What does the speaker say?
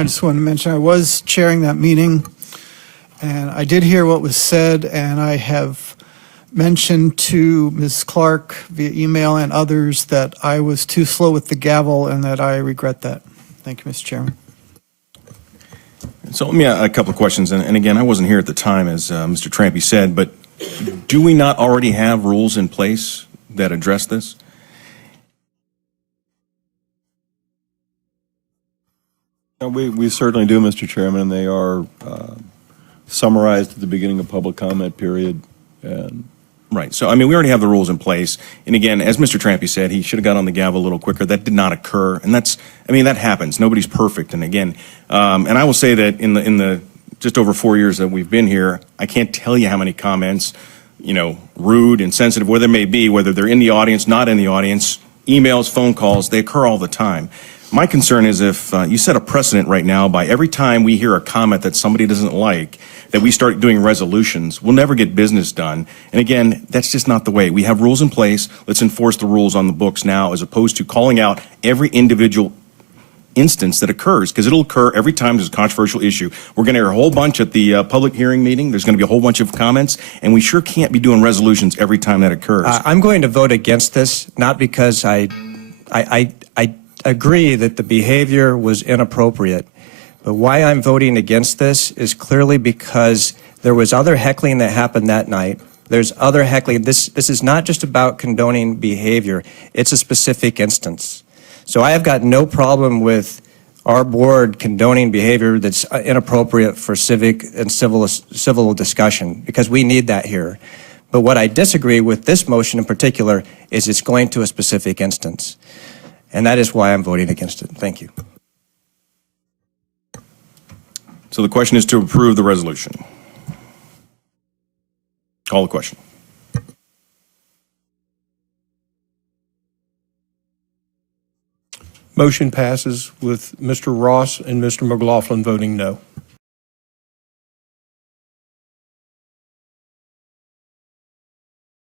I just want to mention I was chairing that meeting, and I did hear what was said, and I have mentioned to Ms. Clark via email and others that I was too slow with the gavel and that I regret that. Thank you, Mr. Chairman. So let me a couple of questions, and again, I wasn't here at the time, as Mr. Trampy said, but do we not already have rules in place that address this? We certainly do, Mr. Chairman, and they are summarized at the beginning of public comment period. And Right. So, I mean, we already have the rules in place. And again, as Mr. Trampy said, he should have got on the gavel a little quicker. That did not occur. And that's, I mean, that happens. Nobody's perfect. And again, and I will say that in the just over 4 years that we've been here, I can't tell you how many comments, you know, rude, insensitive, whether it may be, whether they're in the audience, not in the audience, emails, phone calls, they occur all the time. My concern is if you set a precedent right now by every time we hear a comment that somebody doesn't like, that we start doing resolutions, we'll never get business done. And again, that's just not the way. We have rules in place. Let's enforce the rules on the books now, as opposed to calling out every individual instance that occurs, because it'll occur every time there's a controversial issue. We're going to hear a whole bunch at the public hearing meeting. There's going to be a whole bunch of comments, and we sure can't be doing resolutions every time that occurs. I'm going to vote against this, not because I agree that the behavior was inappropriate. But why I'm voting against this is clearly because there was other heckling that happened that night. There's other heckling. This is not just about condoning behavior. It's a specific instance. So I have got no problem with our board condoning behavior that's inappropriate for civic and civil discussion, because we need that here. But what I disagree with this motion in particular is it's going to a specific instance. And that is why I'm voting against it. Thank you. So the question is to approve the resolution. Call the question. Motion passes with Mr. Ross and Mr. McLaughlin voting no.